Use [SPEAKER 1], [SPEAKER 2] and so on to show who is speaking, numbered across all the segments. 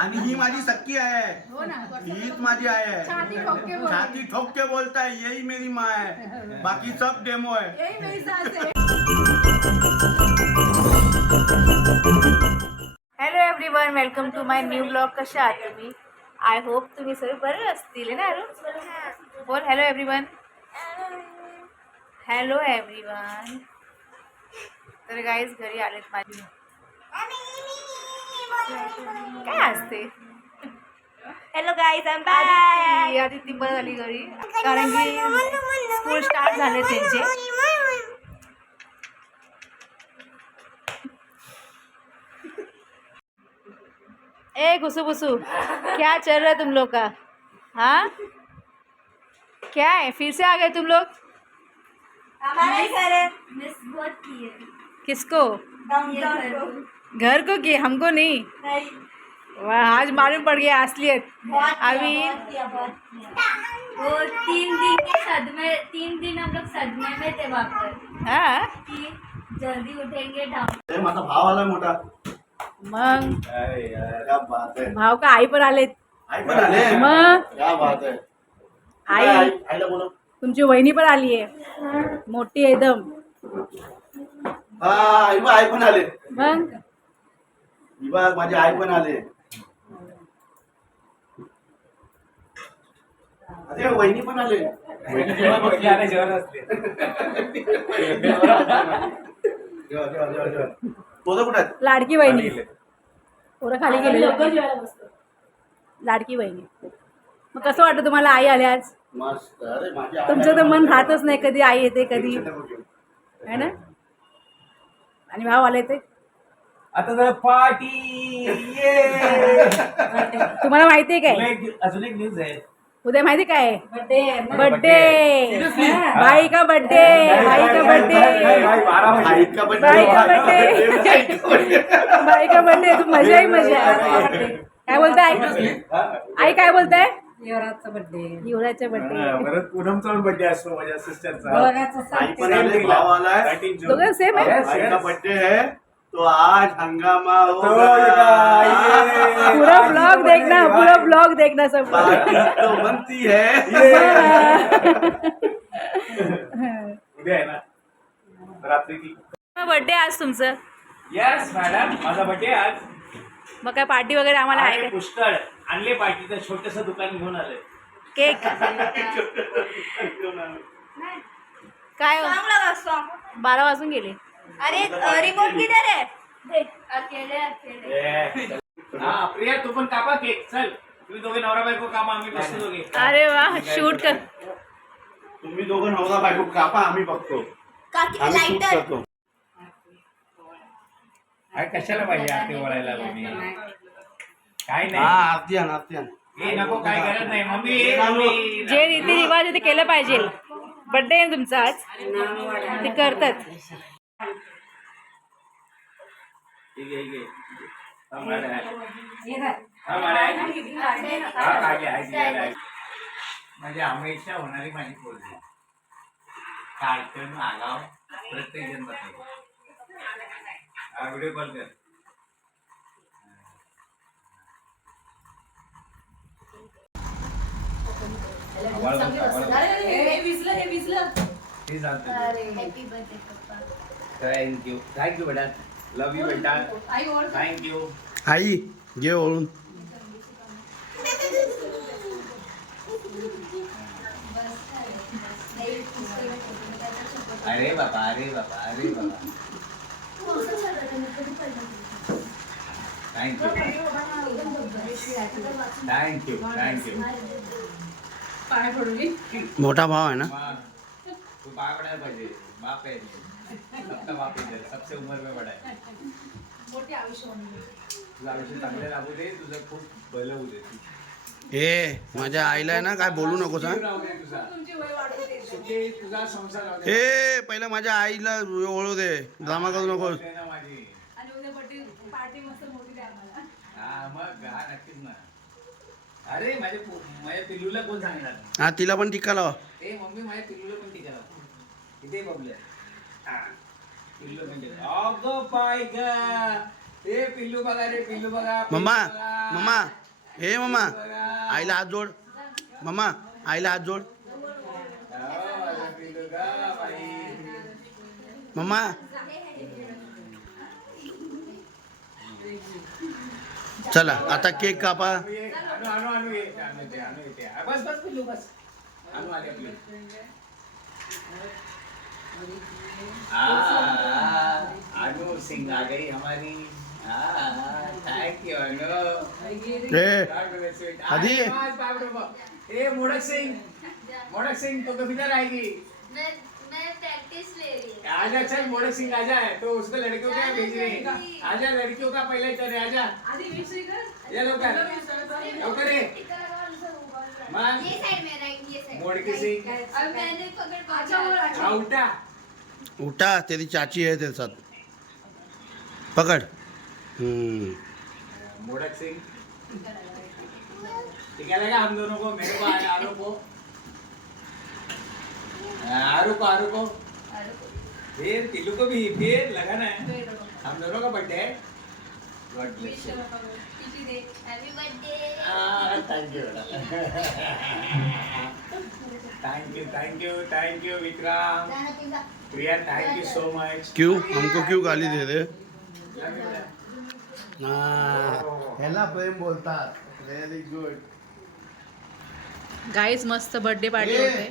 [SPEAKER 1] आणि ही माझी सक्की आहे.
[SPEAKER 2] हो ना.
[SPEAKER 1] हीच माझी आहे.
[SPEAKER 2] छाती ठोके बोल.
[SPEAKER 1] छाती ठोक के बोलता है यही मेरी माँ है बाकी सब डेमो है
[SPEAKER 2] यही मेरी सास
[SPEAKER 3] hello everyone welcome to my new blog कशा आहात तुम्ही? आय होप तुम्ही सर्व बरे असतील ना अरुण? बोल हॅलो एव्हरीवन हॅलो एव्हरीवन तर गाईज घरी आलेत माझी. काय असते
[SPEAKER 4] hello guys I
[SPEAKER 3] Aditi Aditi बरं झाली घरी. कारण की स्कूल स्टार्ट झाले त्यांचे. ए घुसू घुसू. क्या चल रहा है तुम लोग का? हाँ? क्या है? फिर से आ गए तुम लोग?
[SPEAKER 4] हमारे घर मिस बहुत की है।
[SPEAKER 3] किसको?
[SPEAKER 4] घर को
[SPEAKER 3] को कि हमको नहीं।
[SPEAKER 4] नहीं।
[SPEAKER 3] वाह आज मालूम पड़ गया असलियत। अभी
[SPEAKER 4] वो तीन दिन के सदमे तीन दिन हम लोग सदमे में थे वहाँ पर।
[SPEAKER 3] हाँ?
[SPEAKER 4] कि जल्दी उठेंगे
[SPEAKER 1] भाव आला मोठा
[SPEAKER 3] मग?
[SPEAKER 1] अरे यार, क्या बात है।
[SPEAKER 3] भाव का आई पण आलेत
[SPEAKER 1] आई पण आले
[SPEAKER 3] मग?
[SPEAKER 1] क्या बात है।
[SPEAKER 3] आई।
[SPEAKER 1] आईला बोलो।
[SPEAKER 3] तुमची वहिनी पण आली आहे. मोठी एकदम.
[SPEAKER 1] हा आई पण आले।
[SPEAKER 3] मग?
[SPEAKER 1] माझी आई पण आले. अरे वहिनी पण आले. पोरं कुठं आहेत?
[SPEAKER 3] लाडकी वहिनी. पोरं खाली गेले लाडकी वहिनी. मग कसं वाटतं तुम्हाला आई आल्या आज?
[SPEAKER 1] मस्त. अरे माझी आई
[SPEAKER 3] तुमचं तर मन राहतच नाही कधी आई येते कधी. है ना? आणि भाव आले ते
[SPEAKER 5] आता जरा पार्टी ये
[SPEAKER 3] तुम्हाला माहिती आहे
[SPEAKER 5] तुला
[SPEAKER 3] काय
[SPEAKER 5] अजून एक न्यूज आहे.
[SPEAKER 3] उद्या माहिती काय?
[SPEAKER 4] बर्थडे
[SPEAKER 3] बर्थडे भाई का बर्थडे भाई का बर्थडे
[SPEAKER 1] आई का बर्थडे
[SPEAKER 3] बाई का. भाई बर्थडे तू मजा ही मजा काय बोलताय? आई काय बोलताय?
[SPEAKER 2] युवराजचा बर्थडे
[SPEAKER 3] युवराजचा बर्थडे
[SPEAKER 5] परत पूनमचा बर्थडे असतो माझ्या सिस्टरचा
[SPEAKER 3] दोघं सेम आहे?
[SPEAKER 1] बर्थडे है तो आज हंगामा होगा।
[SPEAKER 5] होगा,
[SPEAKER 3] पूरा ब्लॉग देखना पूरा ब्लॉग देखना सब।
[SPEAKER 1] पार्टी तो बनती है।
[SPEAKER 5] उद्या आहे ना? रात्री की
[SPEAKER 3] बर्थडे आज तुमचं?
[SPEAKER 5] यस मॅडम माझा बर्थडे आज.
[SPEAKER 3] मग काय पार्टी वगैरे आम्हाला आहे
[SPEAKER 5] आहे
[SPEAKER 3] का?
[SPEAKER 5] पुष्कळ. आणले पार्टीचं छोटस दुकान घेऊन आलंय
[SPEAKER 3] केक. काय
[SPEAKER 4] सॉन्ग
[SPEAKER 3] बारा वाजून गेले.
[SPEAKER 4] अरे रिमोट किधर है? अकेले अकेले.
[SPEAKER 5] हा प्रिया तू पण कापा केक. चल तुम्ही दोघे नवरा बायको कामा आम्ही बसतो दोघे.
[SPEAKER 3] अरे वा शूट कर.
[SPEAKER 1] तुम्ही दोघं नवरा बायको कापा आम्ही बघतो.
[SPEAKER 4] काकी
[SPEAKER 1] आम्ही शूट
[SPEAKER 4] लाइटर
[SPEAKER 1] करतो.
[SPEAKER 5] अरे कशाला पाहिजे आरती तुम्ही काय
[SPEAKER 1] हा
[SPEAKER 5] नाही
[SPEAKER 1] आरती आण आरती आण.
[SPEAKER 5] हे नको काय गरज नाही. मम्मी ए, मम्मी.
[SPEAKER 3] जे रीती रिवाज आहे ते केलं पाहिजे. बर्थडे आहे तुमचा आज? ते करतात.
[SPEAKER 5] ठीक आहे ठीक हा. हा. हा. म्हणजे हमेशा होणारी माझी पोरगी. कार्टून आगाव प्रत्येक जण बघतो. हा व्हिडिओ कॉल कर. थँक्यू थँक्यू बेटा लव यू बेटा. थँक्यू
[SPEAKER 1] आई घे ओळून.
[SPEAKER 5] अरे बाबा अरे बाबा अरे बाबा. थँक्यू थँक्यू थँक्यू
[SPEAKER 1] मोठा भाव आहे ना?
[SPEAKER 5] तू पाय पडायला पाहिजे बाप आहे. सबका बाप आहे इधर. सबसे उमर में बडा आहे. तुझं आयुष्य चांगलं लागू दे तुझं खूप भलं होऊ दे.
[SPEAKER 1] ए माझ्या आईला आहे ना काय बोलू नको सांग.
[SPEAKER 5] राहू दे तुझा. सुखी तुझा संसार राहू दे.
[SPEAKER 1] ए पहिला माझ्या आईला ओळू दे. ड्रामा करू नको
[SPEAKER 5] दे ना माझी. हा मग हा नक्कीच ना. अरे माझ्या पो- माझ्या पिल्लूला कोण सांगणार?
[SPEAKER 1] हा तिला पण टिक्का लावा.
[SPEAKER 5] ए मम्मी माझ्या पिल्लूला पण टीका लाव. इथे बघलं. पिल्लू म्हणजे अगं पाय ग. ए पिल्लू बघा रे पिल्लू बघा पिल्लू
[SPEAKER 1] मम्मा.
[SPEAKER 5] बघा.
[SPEAKER 1] मम्मा. हे मम्मा. आईला हात जोड. मम्मा आईला हात जोड. मम्मा. चला आता केक कापा.
[SPEAKER 5] ये बस बस पिल्लू बस. आली आपली. अनु सिंह आ गई हमारी। थैंक यू अनु।
[SPEAKER 1] ए आधी?
[SPEAKER 5] ए मोड़क सिंह। मोड़क सिंह तो कभी ना आएगी
[SPEAKER 4] मैं मैं प्रैक्टिस ले रही हूँ।
[SPEAKER 5] आजा चल मोड़क सिंह आजा। है तो उसको लड़कियों का भेज रहे हैं। आजा लड़कियों का पहले कर आजा। ये
[SPEAKER 4] ये साइड
[SPEAKER 5] मोड़के सिंह
[SPEAKER 4] अब मैंने पकड़
[SPEAKER 5] हाँ, उठा.
[SPEAKER 1] उठा तेरी चाची है तेरे साथ पकड़. हम्म.
[SPEAKER 5] मोड़क सिंह ये क्या लगा हम दोनों को मेरे को आर- आरू को हाँ, आरू को आरू को फिर तिल्लू को भी फिर लगाना है हम दोनों का बर्थडे है. God bless you
[SPEAKER 4] happy birthday
[SPEAKER 5] thank you thank you thank you thank you Vikram Priya thank you so much
[SPEAKER 1] क्यों हमको क्यों गाली दे दे। ह्याला प्रेम बोलतात व्हेरी गुड
[SPEAKER 3] गाईज मस्त बर्थडे पार्टी होते.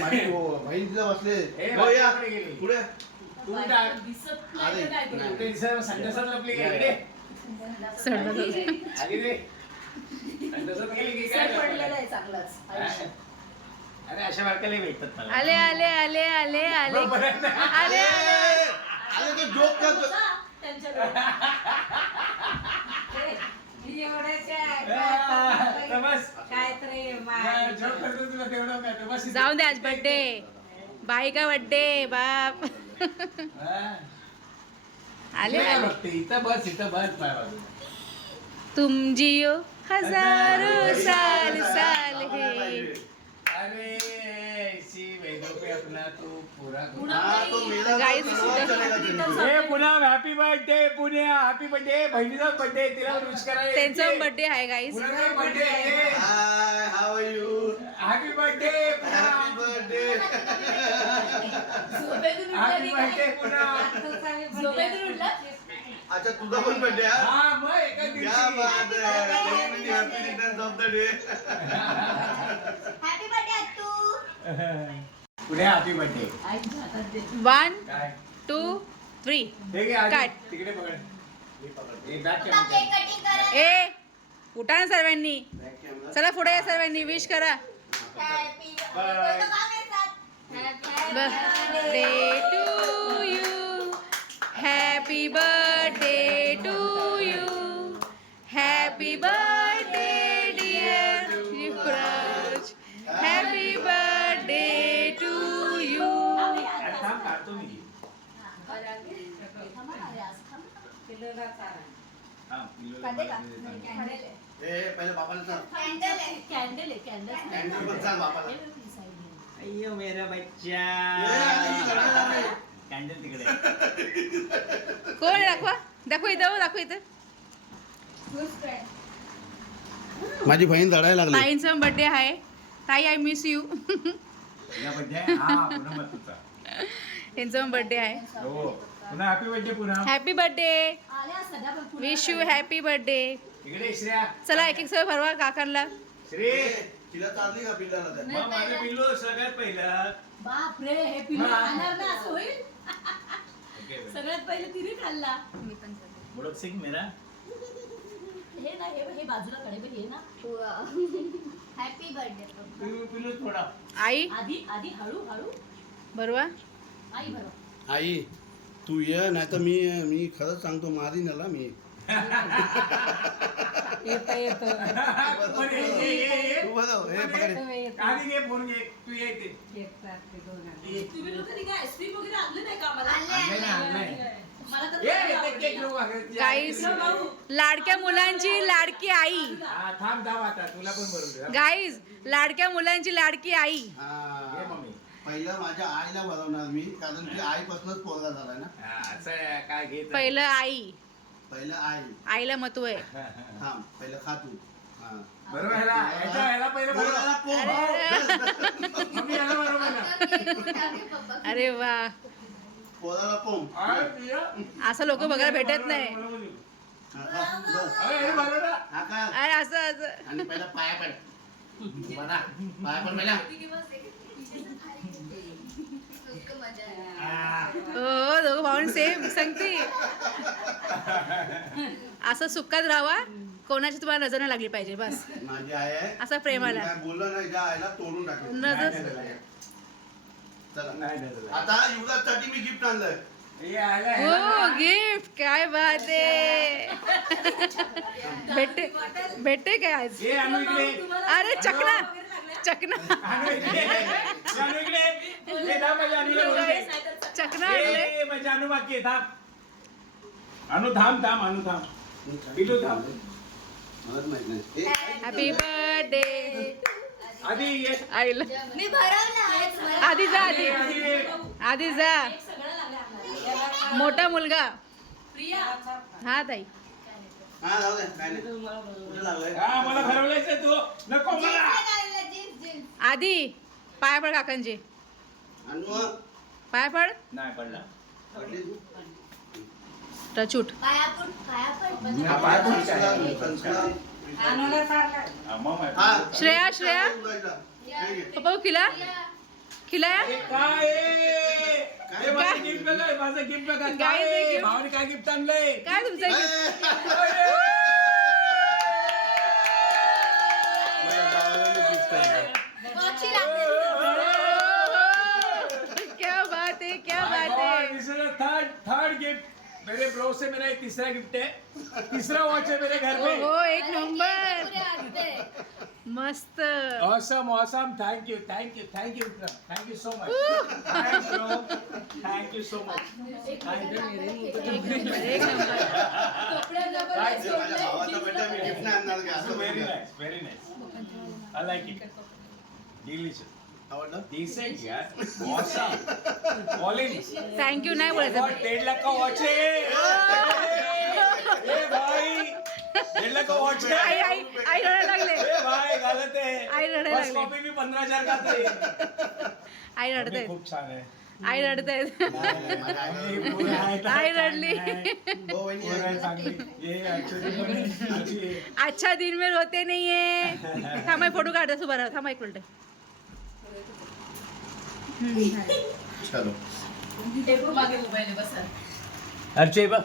[SPEAKER 1] माझी बहीण तिथं बसले हो या
[SPEAKER 5] बापरे गेली.
[SPEAKER 1] पुढे
[SPEAKER 5] तू टाक.
[SPEAKER 1] अरे
[SPEAKER 5] ते सर संडासात लपली गेली रे
[SPEAKER 3] सडलं
[SPEAKER 5] आली रे संडासात गेली की काय? अरे अशा बायकाला भेटतात मला.
[SPEAKER 3] आले आले आले आले आले.
[SPEAKER 5] बरोबर आहे ना?
[SPEAKER 3] आले आले.
[SPEAKER 1] अरे तो जोक करतो.
[SPEAKER 5] आ, तर बस.
[SPEAKER 2] काय तर माय.
[SPEAKER 5] joke करतो तुला तेवढं काय तर बस इथे.
[SPEAKER 3] जाऊ दे आज बर्थडे बाई का बर्थडे बाप.
[SPEAKER 5] हा.
[SPEAKER 3] आले
[SPEAKER 5] इथे
[SPEAKER 3] आले.
[SPEAKER 5] बघते, इथं बस इथं बस माझ्या बाजूला.
[SPEAKER 3] तुम जियो हजारो साल साल है।
[SPEAKER 5] अरे इसी वेदों पे अपना तू पूरा करो.
[SPEAKER 1] हा, तो मेला
[SPEAKER 3] Guys,
[SPEAKER 1] तो सर्वात
[SPEAKER 3] इथं-
[SPEAKER 1] चलेगा त्यांनी.
[SPEAKER 5] ए Punam happy birthday Pune happy birthday बहिणीचा बर्थडे तिला विश करायला
[SPEAKER 3] त्यांचा बर्थडे आहे guys
[SPEAKER 5] birthday
[SPEAKER 1] hi how are you
[SPEAKER 5] happy birthday Punam
[SPEAKER 1] अच्छा तुझा पण बर्थडे हा?
[SPEAKER 5] हा मग एका
[SPEAKER 1] क्या
[SPEAKER 5] दिवशी. पुढे happy birthday
[SPEAKER 3] one two three. काट.
[SPEAKER 5] तिकडे पकड.
[SPEAKER 3] ए उठा ना सर्वांनी. चला पुढे या सर्वांनी विश करा.
[SPEAKER 4] Birthday
[SPEAKER 3] to you happy birthday to
[SPEAKER 1] पहिले
[SPEAKER 4] है
[SPEAKER 1] कॅन्डल पण
[SPEAKER 5] अय्यो मेरा बच्चा. कॅन्डल तिकडे
[SPEAKER 3] कोण दाखवा दाखवा इथं हो, दाखवा इथं
[SPEAKER 1] माझी बहीण रडायला लागली
[SPEAKER 3] ताईंचा बर्थडे आहे ताई आय मिस यू
[SPEAKER 5] तुझा. बर्थडे हा
[SPEAKER 3] आहे.
[SPEAKER 5] हो. पुन्हा हॅपी बर्थडे पुन्हा
[SPEAKER 3] happy birthday wish you happy birthday
[SPEAKER 5] इकडे श्रेया
[SPEAKER 3] चला एक एक सगळं भरवा काकांना.
[SPEAKER 5] श्री.
[SPEAKER 1] तिला चालली का पिल्लाला त्या?
[SPEAKER 5] मग माझं पिल्लू सगळ्यात पहिलं.
[SPEAKER 2] हे पिल्लू
[SPEAKER 5] हा.
[SPEAKER 2] खाणार ना असं होईल? सगळ्यात पहिले तिने खाल्ला.
[SPEAKER 5] बुडक सिंग मेरा.
[SPEAKER 2] हे ना हे हे बाजूला कडे बघ, हे ना.
[SPEAKER 4] हैप्पी बर्थडे
[SPEAKER 5] पिल्लू पिल्लू थोडा.
[SPEAKER 3] आई?
[SPEAKER 2] आधी आधी हळू हळू.
[SPEAKER 3] भरवा.
[SPEAKER 2] आई बरोबर
[SPEAKER 1] आई. तू ये नाही तर मी मी खरंच सांगतो मारीन याला मी
[SPEAKER 2] येतं येतं
[SPEAKER 5] पण ये, ये, ये, ये.
[SPEAKER 1] तू बरं हे पकड
[SPEAKER 5] आधी घे फोन घे तू ये इथे. ये.
[SPEAKER 2] तुम्ही लोक कधी काय आईस्क्रीम वगैरे आणले नाही का आम्हाला
[SPEAKER 5] आणलंय ना, आणलंय.
[SPEAKER 2] मला तर
[SPEAKER 5] ये, इथे केक नको अगं.
[SPEAKER 3] गाईस लाडक्या मुलांची लाडकी आई
[SPEAKER 5] हा, थांब थांब आता तुला पण भरून दे.
[SPEAKER 3] गाईज लाडक्या मुलांची लाडकी आई
[SPEAKER 1] हा. पहिलं माझ्या आईला भरवणार मी कारण की आईपासूनच पोरगा झाला ना
[SPEAKER 5] हा, असं आहे, काय घेत
[SPEAKER 3] पहिलं आई
[SPEAKER 1] पहिलं आई
[SPEAKER 3] आईला महत्त्व आहे
[SPEAKER 1] पहिलं हा.
[SPEAKER 5] बरोबर ह्याला ह्याच्या ह्याला पहिलं बरोबर
[SPEAKER 1] पोराला कोंब.
[SPEAKER 5] मम्मी ह्याला बरोबर ना.
[SPEAKER 3] अरे वा
[SPEAKER 1] पोराला कोंब.
[SPEAKER 5] अरे प्रिया.
[SPEAKER 3] असं लोक बघायला भेटत नाही
[SPEAKER 1] हा, खा. बस.
[SPEAKER 5] अरे, हे बरोबर ना.
[SPEAKER 1] हा, खा.
[SPEAKER 3] अरे असं असं
[SPEAKER 1] आणि पहिला पाया पड पाया पड पहिला हा.
[SPEAKER 3] दोघं भाऊन सेम सांगते. असं सुखात राहावा कोणाची तुम्हाला नजर नाही लागली पाहिजे बस.
[SPEAKER 1] माझी आई आहे.
[SPEAKER 3] असा प्रेमाला.
[SPEAKER 1] मी काय बोललं नाही त्या आईला तोडून टाकलं.
[SPEAKER 3] नजर-
[SPEAKER 1] नाही द्यायला. चला.
[SPEAKER 5] नाही द्यायला.
[SPEAKER 1] आता युवराजसाठी मी गिफ्ट आणलंय.
[SPEAKER 5] हे
[SPEAKER 3] हो गिफ्ट काय बात आहे. भेटते भेटते काय आज?
[SPEAKER 5] हे आणू इकडे.
[SPEAKER 3] अरे चकना चकना
[SPEAKER 5] इकडे. माझ्या बोलू दे.
[SPEAKER 3] चकना आणले
[SPEAKER 5] माझी आणू बाकी आहे, थांब. आणू थांब थांब आणू थांब पिलू थांब
[SPEAKER 1] मलाच माहीत नाही ए,
[SPEAKER 3] हॅपी बर्थडे
[SPEAKER 5] आधी ये.
[SPEAKER 3] आईला
[SPEAKER 4] मी भरवलं
[SPEAKER 3] आधी जा आधी
[SPEAKER 5] आधी ये.
[SPEAKER 3] आधी जा मोठा मुलगा
[SPEAKER 2] प्रिया
[SPEAKER 3] हा ताई
[SPEAKER 1] हा जाऊ दे काय नाही कुठे लागलंय
[SPEAKER 5] हा मला भरवलायचं तू नको मला
[SPEAKER 3] आधी पाय पड काकांचे. पाय पड.
[SPEAKER 5] नाही पडला?
[SPEAKER 3] टचूट. श्रेया, श्रेया. पप्पा खिला. खिलाया
[SPEAKER 5] हे काय? माझं गिफ्ट आणलंय?
[SPEAKER 3] काय तुमचं gift?
[SPEAKER 1] मला गावाला gift आहे.
[SPEAKER 3] क्या बात है क्या बात है
[SPEAKER 5] थर्ड थर्ड गिफ्ट मेरे ब्रो से मेरा एक तीसरा गिफ्ट है तीसरा वॉच है मेरे घर में
[SPEAKER 3] हो एक नंबर मस्त
[SPEAKER 5] awesome awesome thank you thank you thank you Vikram. thank you so much thanks bro thank you so much thank you
[SPEAKER 3] एक नंबर
[SPEAKER 5] delicious
[SPEAKER 1] आवडलं
[SPEAKER 5] decent यार Pauline
[SPEAKER 3] थँक्यू नाही
[SPEAKER 5] बहुत
[SPEAKER 3] बोलायचं
[SPEAKER 5] डेढ़ लाख का वॉच है ए भाई डेढ़ लाख का वॉच
[SPEAKER 3] आई
[SPEAKER 5] है
[SPEAKER 3] आई आई रडायला लागले
[SPEAKER 5] ए भाई गलत है
[SPEAKER 3] आई रडायला
[SPEAKER 5] बस
[SPEAKER 3] लागली.
[SPEAKER 5] कॉपी भी पंधरा हजार का थे
[SPEAKER 3] आई रडत
[SPEAKER 5] खूप छान आहे
[SPEAKER 3] आई रडत
[SPEAKER 1] आई-
[SPEAKER 5] हे
[SPEAKER 3] रडली
[SPEAKER 1] हो.
[SPEAKER 5] हे
[SPEAKER 3] अच्छा दिन में रोते नहीं है थांबा फोटो काढते सुबह थांबा एक मिनिट
[SPEAKER 1] चलो
[SPEAKER 2] टेबल मागे मोबाईल आहे, बसा
[SPEAKER 5] अर्चे बघ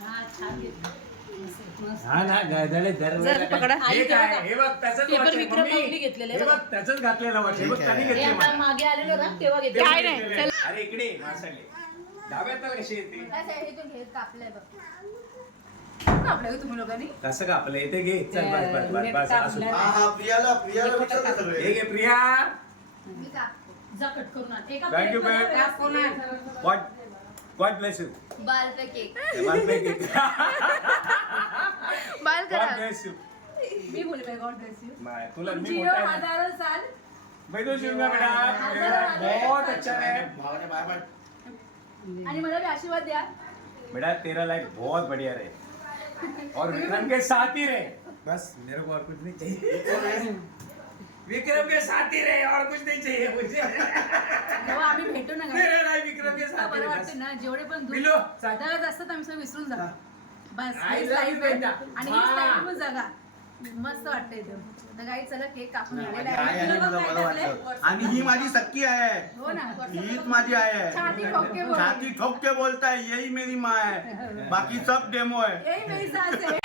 [SPEAKER 2] हा छान घेतलं.
[SPEAKER 5] हा ना गधडे
[SPEAKER 3] जरा पकडा.
[SPEAKER 5] हे काय हे बघ त्याचंच
[SPEAKER 2] पेपर
[SPEAKER 5] watch आहे,
[SPEAKER 2] विक्रम
[SPEAKER 5] मम्मी.
[SPEAKER 2] भाऊनी घेतलेलं आहे
[SPEAKER 5] हे बघ
[SPEAKER 2] बघ.
[SPEAKER 5] त्याचंच घातलेलं watch आहे. बघ
[SPEAKER 1] ठीक
[SPEAKER 5] त्यांनी
[SPEAKER 1] आहे.
[SPEAKER 2] हे
[SPEAKER 5] घेतलं
[SPEAKER 2] आता
[SPEAKER 5] मला.
[SPEAKER 2] मागे आलेलो ना तेव्हा घेतलं
[SPEAKER 3] काय नाही,
[SPEAKER 5] घेतलेलं आहे.
[SPEAKER 3] चल.
[SPEAKER 5] अरे इकडे मासाले डाव्यात कशी येते
[SPEAKER 3] कापलं तुम्ही लोकांनी
[SPEAKER 5] कसं का आपलं इथे घे चल बस बस बस बस असू दे.
[SPEAKER 1] हा हा प्रियाला प्रियाला विचार
[SPEAKER 5] हे
[SPEAKER 1] सगळे
[SPEAKER 5] घे प्रिया
[SPEAKER 4] मी कापतो
[SPEAKER 2] जा कट करून आण. एका
[SPEAKER 5] Thank you,
[SPEAKER 2] plate मध्ये आहे?
[SPEAKER 5] यू
[SPEAKER 4] केक
[SPEAKER 3] बाल करा.
[SPEAKER 5] ब्लेस यू
[SPEAKER 3] मी बोलले गॉड ब्लेस यू
[SPEAKER 5] तुला मी
[SPEAKER 3] जिओ
[SPEAKER 5] मोठा आहे ना.
[SPEAKER 3] हजारो साल.
[SPEAKER 5] मैं तो बेटा मेरा बहुत अच्छा है
[SPEAKER 1] भावाने पाय पड
[SPEAKER 3] आणि मला बी आशीर्वाद द्या.
[SPEAKER 5] बेटा तेरा लाइफ बहुत बढ़िया रहे. और विक्रम के साथ ही रहे. बस मेरे को और कुछ नहीं चाहिए. विक्रम के साथ ही रहे और कुछ नहीं चाहिए मुझे.
[SPEAKER 3] तेव्हा आम्ही भेटू ना
[SPEAKER 5] मेरा लाइफ विक्रम के साथ ही
[SPEAKER 3] बरं
[SPEAKER 5] रहे
[SPEAKER 3] वाटतं
[SPEAKER 5] बस.
[SPEAKER 3] ना जेवढे पण
[SPEAKER 5] चाल.
[SPEAKER 3] दळत असतात आम्ही सगळं विसरून जा बस
[SPEAKER 5] I
[SPEAKER 3] हीच
[SPEAKER 5] love
[SPEAKER 3] life
[SPEAKER 5] you,
[SPEAKER 3] आहे.
[SPEAKER 5] बेटा.
[SPEAKER 3] आणि
[SPEAKER 5] हा.
[SPEAKER 3] life जगा. मस्त वाटतंय तर काही चला केक कापून झालेला आहे.
[SPEAKER 1] आणि मला ही माझी सक्की आहे.
[SPEAKER 3] हो ना
[SPEAKER 1] हीच माझी आहे.
[SPEAKER 3] छाती ठोके बोल
[SPEAKER 1] छाती ठोक के बोलता है यही मेरी माँ है बाकी सब डेमो है
[SPEAKER 3] यही मेरी सास है